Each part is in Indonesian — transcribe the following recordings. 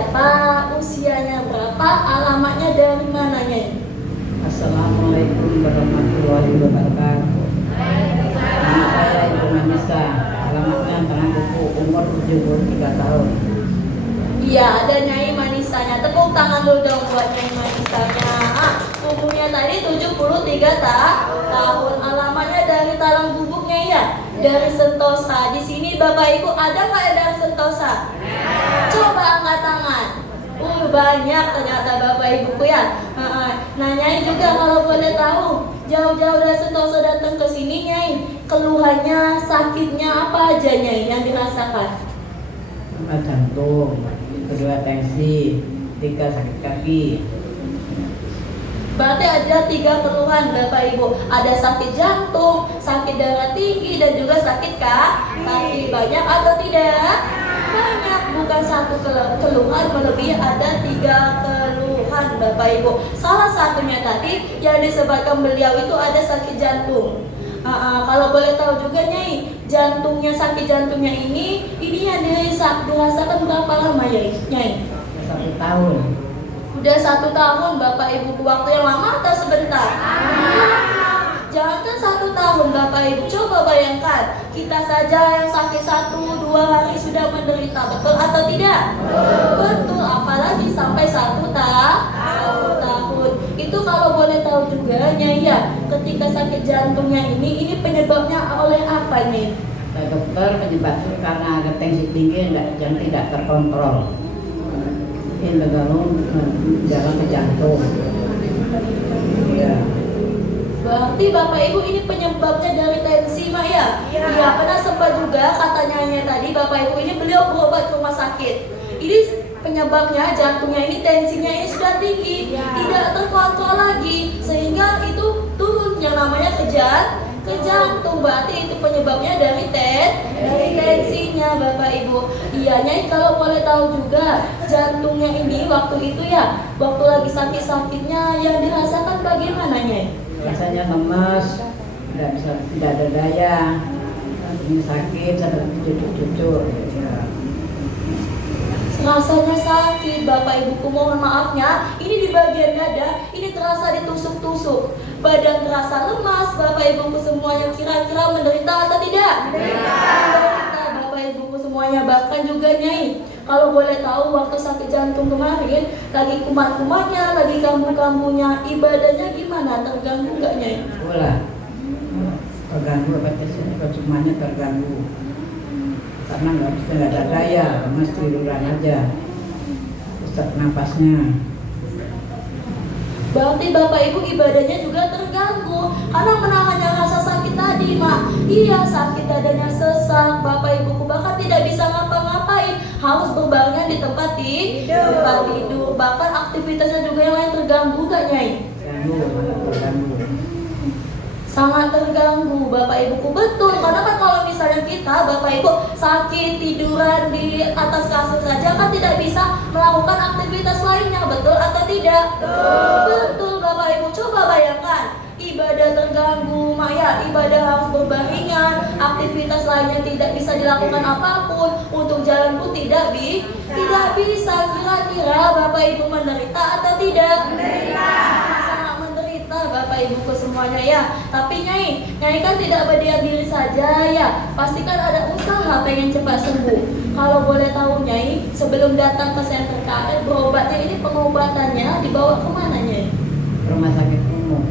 siapa, usianya berapa, alamatnya dari mana, Nyai? Assalamualaikum warahmatullahi wabarakatuh. Nama saya Ibu Manisa, alamatnya Tangan Buku, umur 73 tahun. Iya, ada Nyai Manisanya. Tepuk tangan dulu dong buat Nyai Manisanya. Umurnya tadi 73 tahun. Alamatnya dari Talang Bubuknya ya, dari Sentosa. Di sini Bapak Ibu ada nggak yang dari Sentosa? Coba angkat tangan. Banyak ternyata Bapak Ibuku ya. Nah, Nyai juga kalau boleh tahu, jauh-jauh dari Sentosa datang ke sini, Nyai, keluhannya, sakitnya apa aja, Nyai, yang dirasakan? Jantung, kedua tensi, 3 sakit kaki. Berarti ada 3 keluhan Bapak Ibu. Ada sakit jantung, sakit darah tinggi, dan juga sakit kaki. Banyak atau tidak? Banyak, bukan 1 keluhan, melebihi ada 3 keluhan Bapak Ibu. Salah satunya tadi yang disebutkan beliau itu ada sakit jantung. Kalau boleh tahu juga, Nyai, sakit jantungnya ini yang dirasakan berapa lama, Nyai? 1 tahun. Udah 1 tahun Bapak Ibu, waktu yang lama atau sebentar? Jangan 1 tahun Bapak Ibu. Coba bayangkan, kita saja yang sakit 1-2 hari sudah menderita, betul atau tidak? Betul, apalagi sampai 1 tahun. Itu kalau boleh tahu juga, Nyai, ya, ketika sakit jantungnya ini penyebabnya oleh apa, Nyai? Dokter menyebabkan karena ada tensi tinggi yang tidak terkontrol. Ini jalan ke jantung. Ya. Berarti Bapak Ibu ini penyebabnya dari tensi, Mak, ya? Iya, pernah sempat juga katanya tadi Bapak Ibu ini beliau berobat ke rumah sakit. Ini penyebabnya jantungnya ini tensinya ini sudah tinggi, tidak terkontrol lagi, sehingga itu turun yang namanya ke jantung. Berarti itu penyebabnya dari tensinya Bapak Ibu. Iya, Nyai, kalau boleh tahu juga jantungnya ini waktu itu ya, waktu lagi sakit-sakitnya yang dirasakan bagaimana, Nyai? Rasanya lemas, tidak ada daya, ini sakit, sampai cucuk-cucuk. Rasanya sakit Bapak Ibuku, mohon maafnya, ini di bagian dada, ini terasa ditusuk-tusuk. Badan terasa lemas Bapak Ibuku semuanya, kira-kira menderita atau tidak? Menderita Bapak Ibuku semuanya. Bahkan juga, Nyai, kalau boleh tahu waktu sakit jantung kemarin, lagi kumat-kumatnya, lagi kambuh-kambuhnya, ibadahnya gimana? Terganggu nggak, Nyai? Terganggu, semuanya terganggu. Karena nggak ada daya, mesti tiduran aja, sesak napasnya. Berarti Bapak Ibu ibadahnya juga terganggu karena menahannya rasa sakit tadi, Mak. Iya, sakit dadanya sesak Bapak Ibuku, bahkan tidak bisa ngapa-ngapain, harus berbarengan di tempat tidur. Bahkan aktivitasnya juga yang lain terganggu, gak, Nyai? Terganggu. Sangat terganggu Bapak Ibuku, betul. Karena kan kalau misalnya kita Bapak Ibu sakit tiduran di atas kasur saja kan tidak bisa melakukan aktivitas lainnya, betul atau tidak? Betul Bapak Ibu. Coba bayangkan, ibadah terganggu, Maya, ibadah harus berbaringan, aktivitas lainnya tidak bisa dilakukan apapun, untuk jalan pun tidak bisa. Kira-kira Bapak Ibu menderita atau tidak? Sangat menderita Bapak Ibuku semuanya ya. Tapi Nyai kan tidak berdiam diri saja ya, pasti kan ada usaha pengen cepat sembuh. Kalau boleh tahu, Nyai, sebelum datang ke senter KR berobatnya ini, pengobatannya dibawa kemana, Nyai? Rumah sakit umum.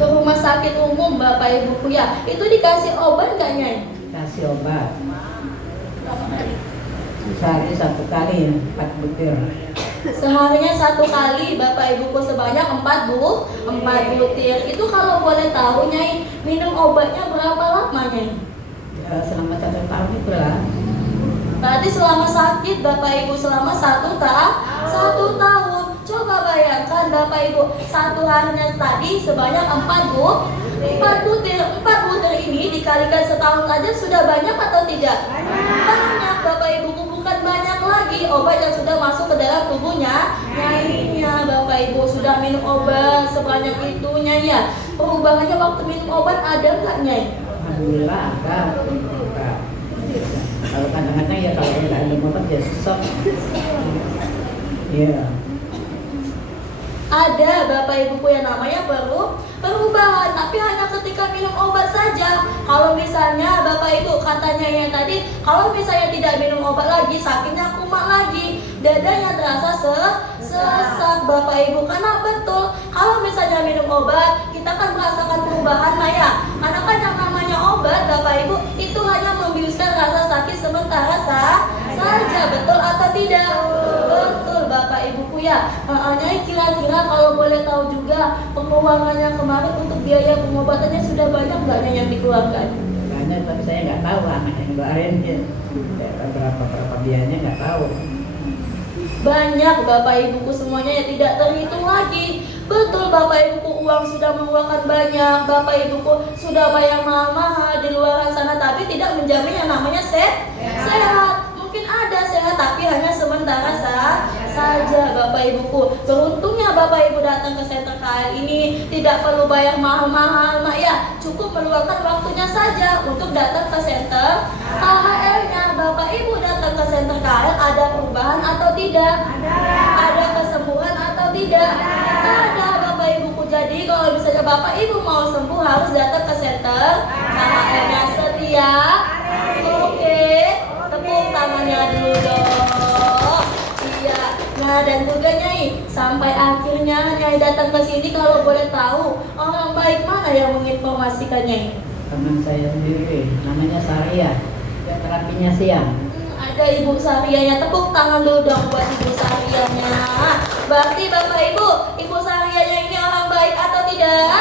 Ke rumah sakit umum Bapak Ibuku ya. Itu dikasih obat nggak, Nyai? Kasih obat. Sehari 1 kali 4 butir. Seharinya 1 kali Bapak Ibuku sebanyak 4 butir. Itu kalau boleh tahu, Nyai, minum obatnya berapa lama, Nyai? Ya, selama 1 tahun itu lah. Berarti selama sakit Bapak Ibu selama 1 tahun. Coba bayangkan Bapak Ibu, 1 harinya tadi sebanyak 4 butir. 4 butir ini dikalikan setahun aja sudah banyak atau tidak? Banyak Bapak Ibu, bukan banyak lagi obat yang sudah masuk ke dalam tubuhnya. Nyainya Bapak Ibu sudah minum obat sebanyak itu, Nyai ya. Perubahannya waktu minum obat ada nggak, Nyai? Alhamdulillah ada. Kalau kadang-kadang ya kalau nggak minum obat ya sesek. Iya. Ada Bapak Ibuku yang namanya perubahan, tapi hanya ketika minum obat saja. Kalau misalnya Bapak Ibu katanya yang tadi, kalau misalnya tidak minum obat lagi, sakitnya kumat lagi, dadanya terasa sesak Bapak Ibu. Karena betul, kalau misalnya minum obat, kita kan merasakan perubahan Maya. Karena kan yang namanya obat Bapak Ibu itu hanya membiuskan rasa sakit sementara saja, betul atau tidak? Betul Bapak Ibuku ya. Nyai kira-kira kalau boleh tahu juga pengeluarannya kemarin untuk biaya pengobatannya sudah banyak nggak Nyai yang dikeluarkan? Banyak, tapi saya nggak tahu anak yang kemarin berapa biayanya nggak tahu. Banyak Bapak Ibuku semuanya ya, tidak terhitung lagi. Betul Bapak Ibuku, uang sudah mengeluarkan banyak, Bapak Ibuku sudah bayar mahal-mahal di luar sana, tapi tidak menjamin yang namanya sehat. Mungkin ada sehat tapi hanya sementara saja Bapak Ibuku. Beruntungnya Bapak Ibu datang ke Center KL ini tidak perlu bayar mahal-mahal Mak ya, cukup meluangkan waktunya saja untuk datang ke Center KL-nya. Bapak Ibu datang ke Center KL, ada perubahan atau tidak? Ada kesembuhan atau tidak? Ada Bapak Ibuku. Jadi kalau misalnya Bapak Ibu mau sembuh harus datang ke Center KL-nya. Setia? Oke, tepuk tangannya dulu dong. Iya. Nah dan juga Nyai, sampai akhirnya Nyai datang ke sini, kalau boleh tahu orang baik mana yang menginformasikan Nyai? Teman saya sendiri, namanya Saria. Dia terapinya siang. Ada Ibu Sarianya, tepuk tangan dulu dong buat Ibu Sarianya. Berarti Bapak Ibu, Ibu Sarianya ini orang baik atau tidak?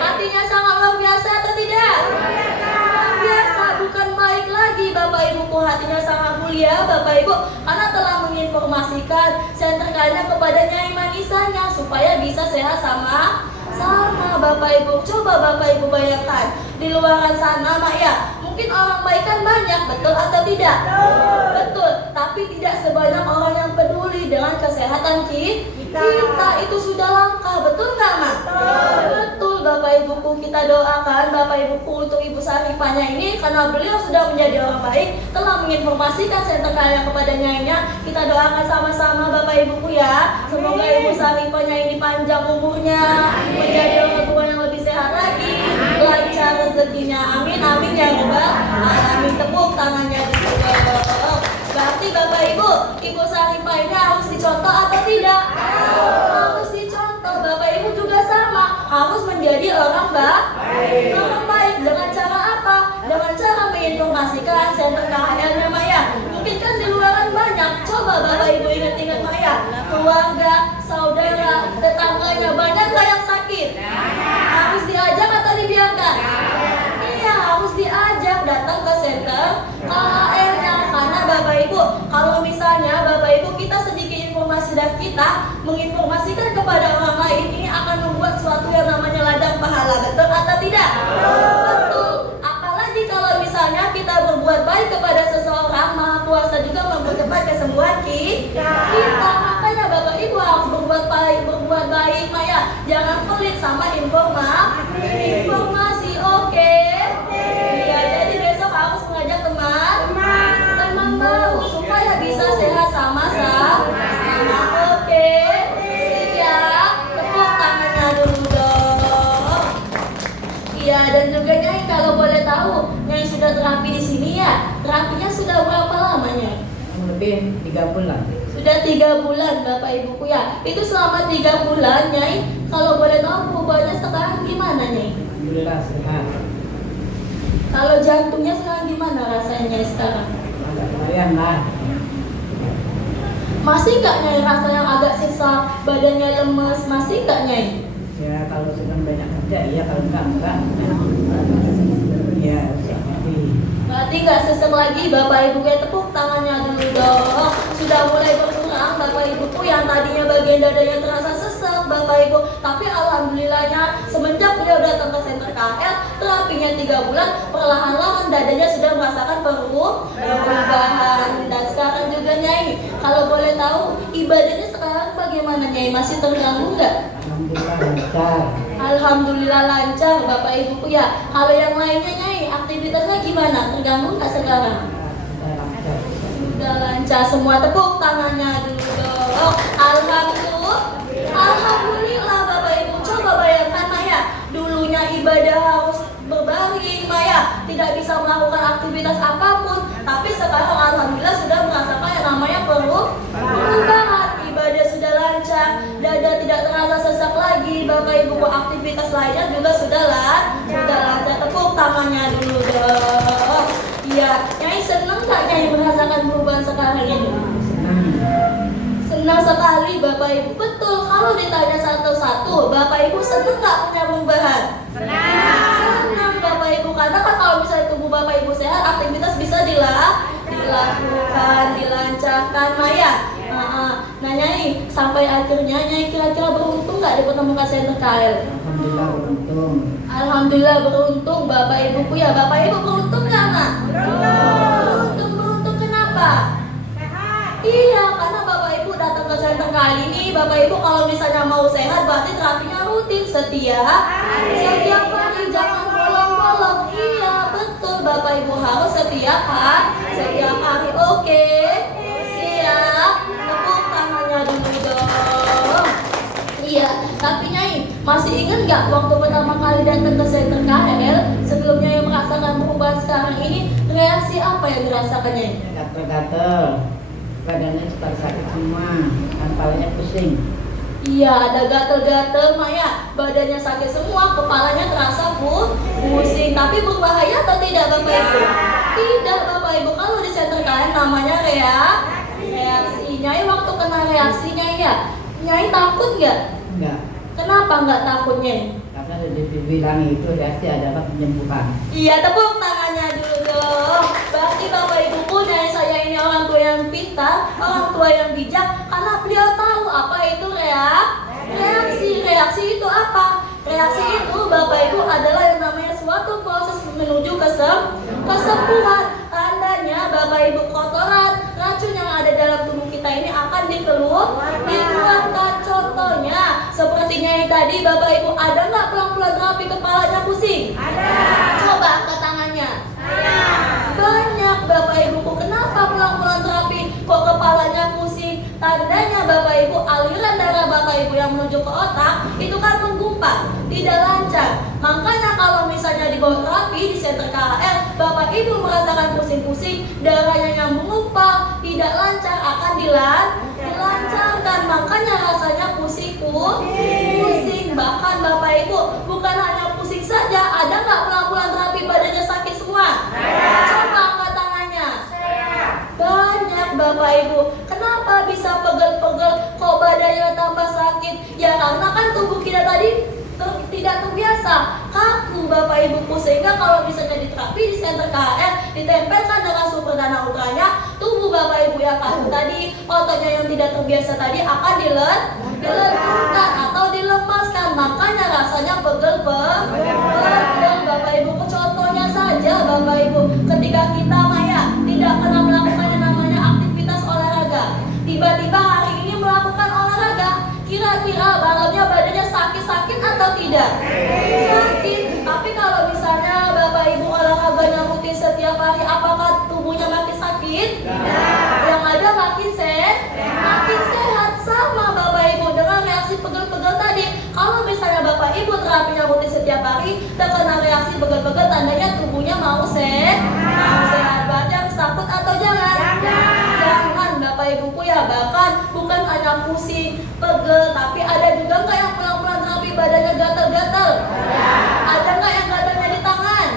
Hatinya sangat luar biasa atau tidak? Luar biasa, bukan baik lagi Bapak Ibuku, hatinya sangat mulia Bapak Ibu, karena telah menginformasikan Center KL-nya kepada Nyai Manisanya supaya bisa sehat sama Bapak Ibu. Coba Bapak Ibu bayangkan di luar sana Mak ya, mungkin orang baik kan banyak, betul atau tidak? Betul, tapi tidak sebanyak orang yang peduli dengan kesehatan kita. Itu sudah langka, betul nggak Mak? Betul Bapak Ibuku, kita doakan Bapak Ibuku untuk Ibu Sarifanya ini, karena beliau sudah menjadi orang baik, telah menginformasikan Center KL kepada Nyainya. Kita doakan sama-sama Bapak Ibuku ya, semoga Ibu Sarifanya ini panjang umurnya, menjadi orang tua yang lebih sehat lagi, lancar rezekinya, amin amin ya Rabbal alamin. Tepuk tangannya dulu. Berarti Bapak Ibu, Ibu Sarifah ini harus dicontoh atau tidak? Harus dicontoh. Bapak Ibu juga sama, harus menjadi orang baik. Orang baik dengan cara apa? Dengan cara menginformasikan Center KL-nya Maya. Mungkin kan di luaran banyak. Coba Bapak Ibu ingat-ingat Maya, keluarga, saudara, tetangganya banyak nggak yang sakit? Harus diajak atau dibiarkan? Iya, harus diajak datang ke Center KL-nya. Karena Bapak Ibu, kalau misalnya Bapak Ibu kita sedikit informasi dari kita menginformasikan kepada orang lain, ini akan membuat suatu yang namanya ladang pahala, betul atau tidak? Betul. Apalagi kalau misalnya kita berbuat baik kepada seseorang, Maha Kuasa juga mempercepat kesembuhan kita. Makanya Bapak Ibu harus berbuat baik Maya. Jangan pelit sama informasi. Oke. Iya, jadi besok harus mengajak teman baru supaya bisa sehat sama-sama. Oke. Siap. Tepuk tangannya dulu dong. Iya, dan juga Nyai kalau boleh tahu, Nyai sudah terapi di sini ya. Terapinya sudah berapa lama Nyai? Lebih 3 bulan. Sudah 3 bulan Bapak Ibuku ya. Itu selama 3 bulan Nyai, kalau boleh tahu perubahannya sekarang gimana Nyai? Alhamdulillah sehat. Kalau jantungnya sekarang gimana rasanya sekarang? Agak lumayan lah. Masih nggak Nyai rasa yang agak sesak, badannya lemes, masih nggak Nyai? Ya kalau sedang banyak kerja, iya, kalau enggak. Ya, seperti. Berarti nggak sesek lagi Bapak Ibu, kayak tepuk tangannya dulu dong. Sudah mulai berkurang Bapak Ibuku, yang tadinya bagian dadanya terasa sesek Bapak Ibu, tapi alhamdulillahnya semenjak beliau datang ke Center KL, terapinya 3 bulan, perlahan-lahan dadanya sudah merasakan perubahan. Dan sekarang juga Nyai, kalau boleh tahu ibadahnya sekarang bagaimana Nyai? Masih terganggu nggak? Alhamdulillah lancar. Alhamdulillah lancar Bapak Ibuku ya. Kalau yang lainnya Nyai, aktivitasnya gimana? Terganggu nggak sekarang? sudah lancar. Semua tepuk tangannya dulu dong. Alhamdulillah Bapak Ibu. Coba bayangkan Maya, dulunya ibadah harus berbaring Maya, tidak bisa melakukan aktivitas apapun. Tapi sekarang alhamdulillah sudah merasakan yang namanya perubahan. Ibadah sudah lancar, dada tidak terasa sesak lagi. Bapak Ibu, aktivitas lainnya juga sudah lancar. Tepuk tangannya dulu dong. Iya, Nyai seneng gak Nyai merasakan perubahan sekarang ini? Senang sekali Bapak Ibu. Betul, kalau ditanya satu-satu, Bapak Ibu senang gak punya perubahan? Senang Bapak Ibu, karena kan kalau misalnya tubuh Bapak Ibu sehat, aktivitas bisa dilakukan, dilancarkan Maya. Nah Nyai, sampai akhirnya Nyai kira-kira beruntung gak dipertemukan Center KL? Alhamdulillah beruntung. Alhamdulillah beruntung Bapak Ibuku ya. Bapak Ibu beruntung gak Mak? Beruntung kenapa? Iya, karena Bapak Ibu datang ke center kali ini, Bapak Ibu kalau misalnya mau sehat berarti terapinya rutin setiap hari, jangan bolong-bolong. Iya, betul Bapak Ibu harus setiap hari. Oke, siap. Tepuk tangannya dulu dong. Iya, tapi Nyai masih ingat nggak waktu pertama kali datang ke center KL sebelumnya yang merasakan perubahan sekarang ini, reaksi apa yang dirasakan Nyai? Gatel-gatel, badannya suka sakit semua, kepalanya pusing. Iya, ada gatel-gatel Maya, badannya sakit semua, kepalanya terasa pusing. Tapi berbahaya atau tidak Bapak Ibu? Tidak Bapak Ibu, kalau di center KL namanya reaksi. Nyai waktu kena reaksinya ya, Nyai takut nggak? Enggak, Kenapa nggak takut Nyai? karena sudah dibilang itu reaksi ada penyembuhan. Iya, tepuk tangannya dulu dong. Berarti Bapak Ibuku dan saya ini orang tua yang pintar, orang tua yang bijak, karena beliau tahu apa itu reaksi. Reaksi itu apa? Reaksi itu Bapak Ibu adalah yang namanya suatu proses menuju kesembuhan. Tandanya Bapak Ibu kotoran, racun yang ada dalam tubuh kita ini akan dikeluarkan. Contohnya sepertinya yang tadi Bapak Ibu, ada nggak pelan-pelan terapi kepalanya pusing? Ada. Coba angkat tangannya. Ada. Banyak Bapak Ibuku. Kenapa pelan-pelan terapi kok kepalanya pusing? Tandanya Bapak Ibu, aliran darah Bapak Ibu yang menuju ke otak itu kan menggumpal, tidak lancar. Makanya kalau misalnya dibawa terapi di center KL, Bapak Ibu merasakan pusing-pusing, darahnya yang menggumpal, tidak lancar, akan dilancarkan. Makanya rasanya pusing. Bahkan Bapak Ibu, bukan hanya pusing saja, ada nggak pelan-pelan terapi badannya sakit semua? Coba angkat tangannya. Banyak Bapak Ibu. Kenapa bisa pegel-pegel kok badannya tambah sakit? Ya karena kan tubuh kita tadi tidak terbiasa, kaku Bapak Ibuku, sehingga kalau misalnya diterapi di center KL, ditempelkan dengan super dana ultranya, tubuh Bapak Ibu yang kaku tadi, ototnya yang tidak terbiasa tadi akan dilenturkan atau dilemaskan. Makanya rasanya pegel-pegel Bapak Ibu. Contohnya saja Bapak Ibu, ketika kita Maya tidak pernah melakukan yang namanya aktivitas olahraga, tiba-tiba hari ini melakukan olahraga, kira-kira malamnya badannya sakit atau tidak? Sakit. Tapi kalau misalnya Bapak Ibu olahraganya rutin setiap hari, apakah tubuhnya makin sakit? Yang ada makin sehat. Sama Bapak Ibu dengan reaksi pegel-pegel tadi. Kalau misalnya Bapak Ibu terapinya rutin setiap hari, terkena reaksi pegel-pegel, tandanya tubuhnya mau sehat. Berarti harus takut atau jangan? Jangan Bapak Ibuku ya. Bahkan bukan hanya pusing, pegel, tapi ada juga nggak yang pelan-pelan terapi badannya gatal-gatal? Ada nggak yang gatalnya di tangan?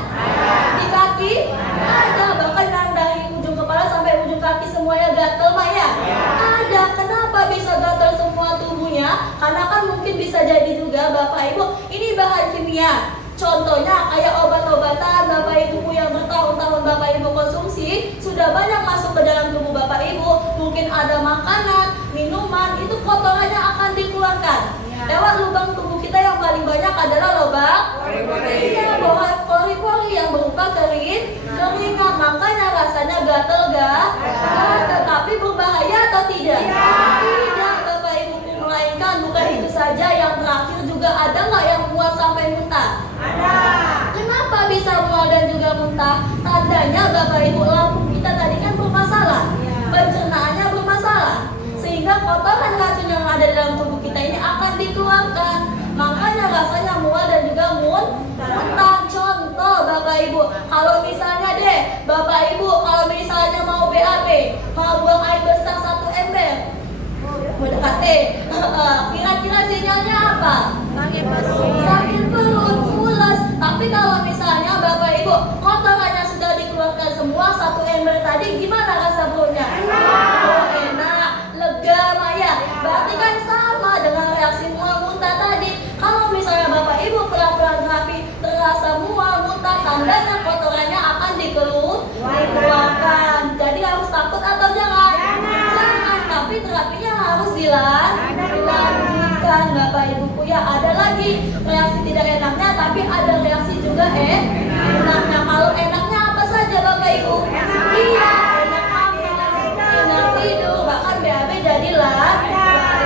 Di kaki? Ada. Bahkan yang dari ujung kepala sampai ujung kaki semuanya gatal Maya? Ada. Kenapa bisa gatal semua tubuhnya? Karena kan mungkin bisa jadi juga Bapak Ibu, ini bahan kimia. Contohnya kayak obat-obatan Bapak Ibuku yang bertahun-tahun Bapak Ibu konsumsi, sudah banyak masuk ke dalam tubuh Bapak Ibu. Mungkin ada makanan, minuman, itu kotorannya akan dikeluarkan lewat lubang tubuh kita yang paling banyak adalah lubang pori-pori yang berupa keringat. Makanya rasanya gatel. Tapi berbahaya atau tidak? Tidak Bapak Ibu, melainkan bukan itu saja, yang terakhir juga ada nggak yang mual sampai muntah? Ada. Kenapa bisa mual dan juga muntah? Tandanya Bapak Ibu, lambung kita tadi kan bermasalah. kotoran racun yang ada dalam tubuh kita ini akan dikeluarkan. Makanya rasanya mual dan juga muntah. Contoh Bapak Ibu, kalau misalnya deh Bapak Ibu kalau misalnya mau BAB, mau buang air besar 1 ember, mendekati, kira-kira sinyalnya apa? Sakit perut, mules. Tapi kalau misalnya Bapak Ibu kotorannya sudah dikeluarkan semua 1 ember tadi, gimana rasa perutnya? Oh, enak, lega, Maya. Berarti kan sama dengan reaksi mual muntah tadi. Kalau misalnya Bapak Ibu pelan-pelan terapi terasa mual muntah, tandanya kotorannya akan dikeluarkan. Jadi harus takut atau jangan? Jangan, tapi terapinya harus dilanjutkan Bapak Ibuku ya. Ada lagi reaksi tidak enaknya, tapi ada reaksi juga enaknya. Kalau enaknya apa saja Bapak Ibu? Iya, enak makan, enak tidur, bahkan BAB jadilah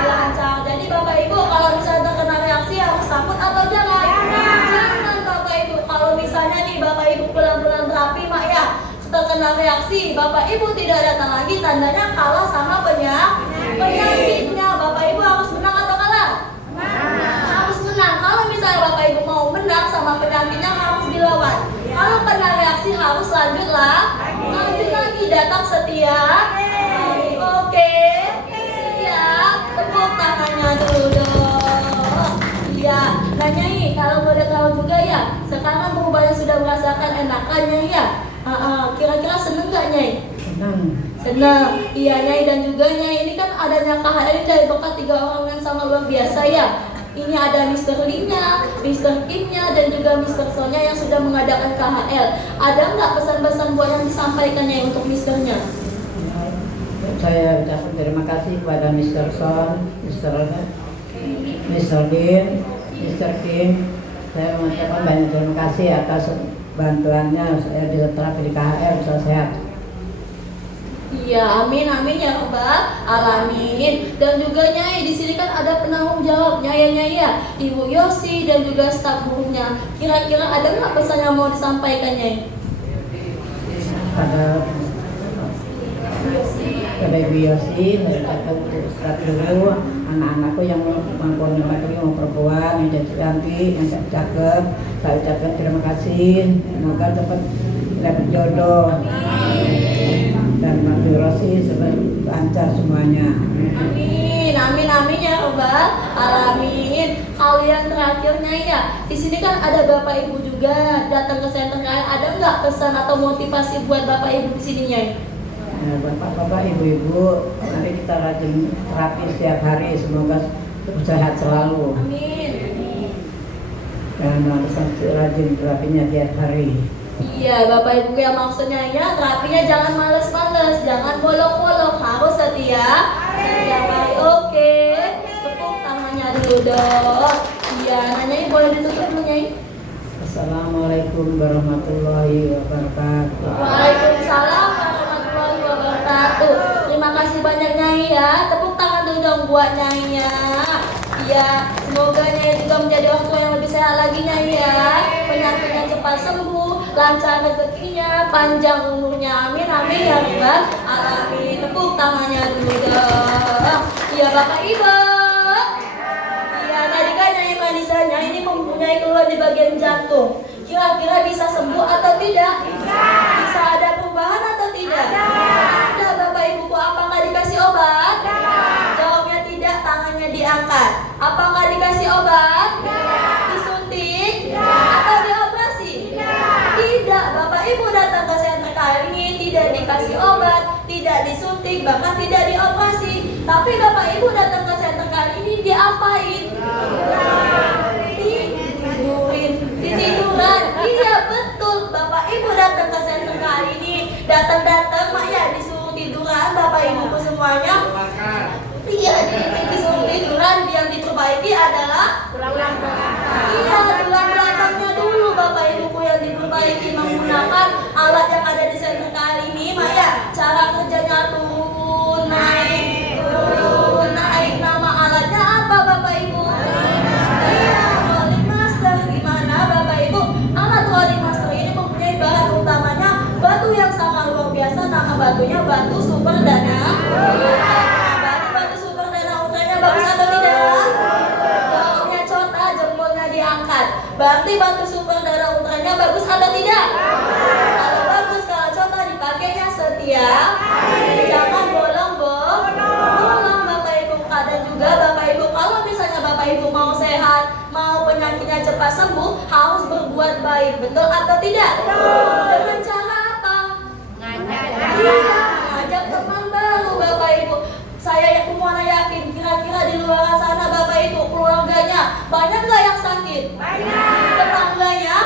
lancar. Jadi Bapak Ibu kalau misalnya terkena reaksi harus takut atau jangan? Jangan Bapak Ibu. Kalau misalnya nih Bapak Ibu pelan-pelan terapi mak ya, terkena reaksi, Bapak Ibu tidak datang lagi, tandanya kalah sama penyakitnya. Bapak Ibu harus menang atau kalah? Harus menang. Kalau misalnya Bapak Ibu mau menang sama penyakitnya harus dilawan. Kalau kena reaksi harus lanjut lagi, datang setiap hari. Oke, siap. Tepuk tangannya dulu dong. Iya, Nyai, kalau boleh tahu juga ya, sekarang berubahnya sudah merasakan enakannya ya. Kira-kira seneng gak Nyai? Senang, iya Nyai. Dan juga Nyai, ini kan adanya KHL ini dari berkat 3 orang yang sangat luar biasa ya. Ini ada Mr. Lee-nya, Mr. Kim-nya, dan juga Mr. Son-nya yang sudah mengadakan KHL. Ada nggak pesan-pesan buat yang disampaikan Nyai untuk Mr.-nya? Saya ucapkan terima kasih kepada Mr. Son, Mr. Lim, Mr. Kim. Saya mengucapkan banyak terima kasih atas bantuannya saya diterapi di KHL bisa sehat. Iya, amin ya Rabbal alamin. Dan juga Nyai, di sini kan ada penanggung jawabnya ya Nyai ya, Ibu Yosi dan juga staf gurunya. Kira-kira ada nggak pesan yang mau disampaikan Nyai? Pada Ibu Yosi, mengucapkan untuk staf guru, anak-anakku yang mampu laki mau perempuan, yang cantik, yang cakep, saya ucapkan terima kasih. Semoga cepat dapat jodoh. Dan Mbak Rosi lancar semuanya. Amin ya Rabbal alamin. Kalian terakhirnya ya, di sini kan ada Bapak Ibu juga datang ke center kalian. Ada nggak pesan atau motivasi buat Bapak Ibu di sini Nyai? Bapak, ibu-ibu, nanti kita rajin terapi setiap hari, semoga sehat selalu. Amin. Dan harus rajin terapinya tiap hari. Iya Bapak Ibu ya, maksudnya ya terapinya jangan males-males, jangan bolong-bolong, harus setiap hari. Oke, tepuk tangannya dulu dong. Iya, Nyai boleh ditutup dulu Nyai. Assalamualaikum warahmatullahi wabarakatuh. Waalaikumsalam warahmatullahi wabarakatuh. Terima kasih banyak Nyai ya. Tepuk tangan dulu dong buat Nyai ya. Iya, semoga Nyai juga menjadi orang tua yang lebih sehat lagi Nyai ya. Penyakitnya cepat sembuh, lancar rezekinya, panjang umurnya. Amin ya Rabbal alamin. Tepuk tangannya dulu dong. Iya Bapak Ibu. Iya, tadi kan Nyai Manisanya ini mempunyai keluhan di bagian jantung. Kira-kira bisa sembuh atau tidak? Bisa ada perubahan atau tidak? Ada Bapak Ibuku. Apakah dikasih obat? Jawabnya tidak, tangannya diangkat. Apakah dikasih obat? Disuntik? Atau dioperasi? Tidak. Bapak Ibu datang ke center kali ini tidak dikasih obat, tidak disuntik, bahkan tidak dioperasi. Tapi Bapak Ibu datang ke center kali ini diapain? Ditiduran. Iya betul. Bapak Ibu datang ke center kali ini, datang mak ya disuruh tiduran Bapak Ibuku semuanya. Iya, disuruh tiduran. Yang diperbaiki adalah tulang belakang. Iya, tulang belakangnya dulu Bapak Ibuku yang diperbaiki menggunakan alat yang ada di center kali ini mak ya. Cara kerjanya turun naik. Nama alatnya apa Bapak Ibu? Iya, rolling master. Gimana Bapak Ibu? Alat rolling master ini mempunyai bahan utamanya batu yang sangat luar biasa. Nama batunya batu super dana. bagus atau tidak? Jawabnya cota, jempolnya diangkat. Berarti batu sumber darah ultranya bagus atau tidak? Kalau bagus, kalau cota dipakainya setiap jangan bolong Bapak Ibu. Dan juga Bapak Ibu, kalau misalnya Bapak Ibu mau sehat, mau penyakitnya cepat sembuh, harus berbuat baik. Betul atau tidak? Dengan cara apa? Ngajak teman baru Bapak Ibu. Saya mana yakin kira-kira di luar sana Bapak Ibu keluarganya banyak nggak yang sakit? Tetangganya?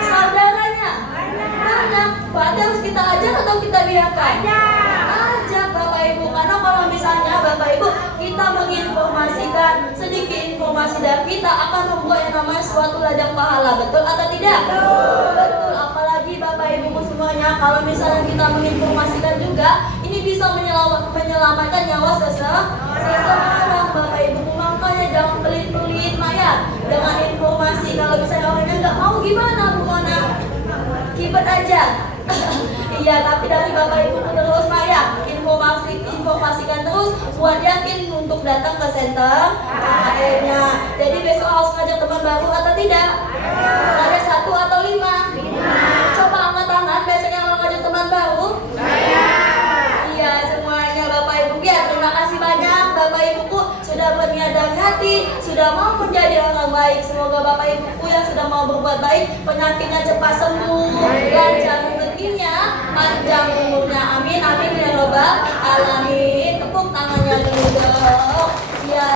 Saudaranya? Banyak. Berarti harus kita ajak atau kita biarkan? Ajak Bapak Ibu. Karena kalau misalnya Bapak Ibu kita menginformasikan sedikit informasi dari kita akan membuat yang namanya suatu ladang pahala. Betul atau tidak? Betul. Apalagi Bapak Ibu semuanya, kalau misalnya kita menginformasikan juga, ini bisa menyelamatkan nyawa seseorang Bapak Ibu. Makanya jangan pelit-pelit Maya dengan informasi. Kalau misalnya orangnya nggak mau gimana Bu Mona? Kibet aja. Iya, tapi dari Bapak Ibu terus Maya informasikan terus buat yakin untuk datang ke center akhirnya. Jadi besok harus ngajak teman baru atau tidak? Ada 1 atau 5? Coba angkat tangan biasanya kalau ngajak teman baru. Iya semuanya Bapak Ibu. Ya terima kasih banyak Bapak Ibuku sudah berniat dari hati, sudah mau menjadi orang baik. Semoga Bapak Ibuku yang sudah mau berbuat baik penyakitnya cepat sembuh, lancar rezekinya, panjang umurnya. Amin amin ya robbal alamin. Tepuk tangan.